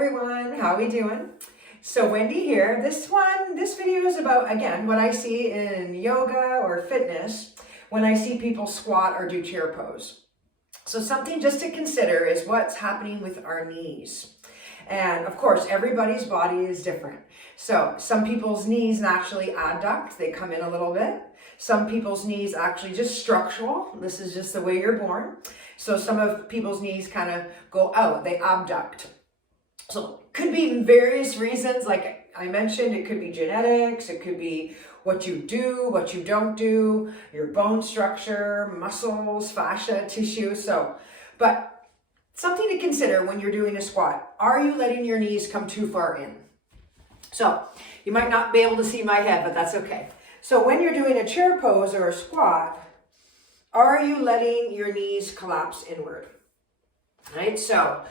everyone, how we doing? So Wendy here. This video is about, again, what I see in yoga or fitness when I see people squat or do chair pose. So something just to consider is what's happening with our knees. And of course, everybody's body is different. So some people's knees naturally adduct, they come in a little bit. Some people's knees actually just structural. This is just the way you're born. So some of people's knees kind of go out, they abduct. So could be various reasons, like I mentioned, it could be genetics, it could be what you do, what you don't do, your bone structure, muscles, fascia, tissue. But something to consider when you're doing a squat. Are you letting your knees come too far in? So you might not be able to see my head, but that's okay. So when you're doing a chair pose or a squat, are you letting your knees collapse inward? Right? So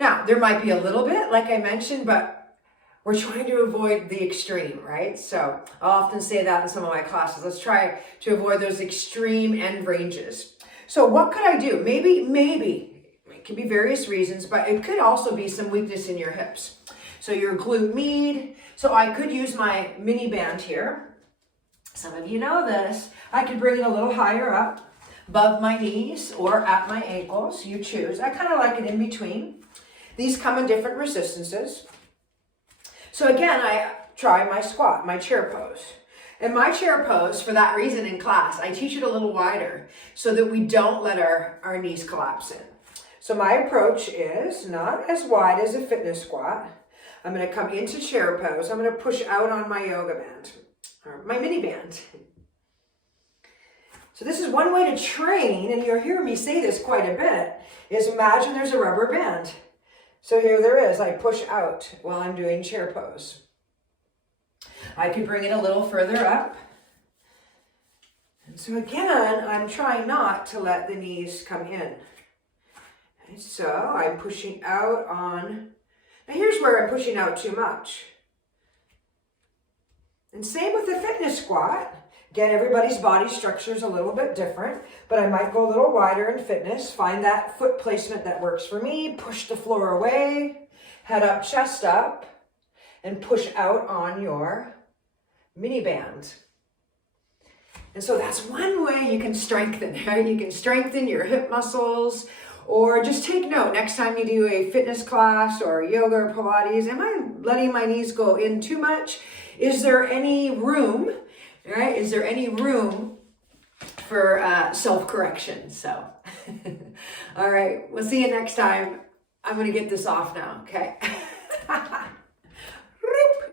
now there might be a little bit, like I mentioned, but we're trying to avoid the extreme, right? So I'll often say that in some of my classes. Let's try to avoid those extreme end ranges. So what could I do? Maybe, it could be various reasons, but it could also be some weakness in your hips. So your glute med. So I could use my mini band here. Some of you know this. I could bring it a little higher up, above my knees or at my ankles. You choose. I kind of like it in between. These come in different resistances. So again, I try my squat, my chair pose. And my chair pose, for that reason in class, I teach it a little wider so that we don't let our knees collapse in. So my approach is not as wide as a fitness squat. I'm going to come into chair pose. I'm going to push out on my yoga band, or my mini band. So this is one way to train, and you'll hear me say this quite a bit, is imagine there's a rubber band. So here there is, I push out while I'm doing chair pose. I could bring it a little further up. And so again, I'm trying not to let the knees come in. And so I'm pushing out on, now here's where I'm pushing out too much. And same with the fitness squat. Again, everybody's body structure is a little bit different, but I might go a little wider in fitness, find that foot placement that works for me, push the floor away, head up, chest up, and push out on your mini band. And so that's one way you can strengthen, right? You can strengthen your hip muscles, or just take note next time you do a fitness class or yoga or Pilates, am I letting my knees go in too much? Is there any room? Right? Is there any room for self-correction? So, all right, we'll see you next time. I'm going to get this off now, okay?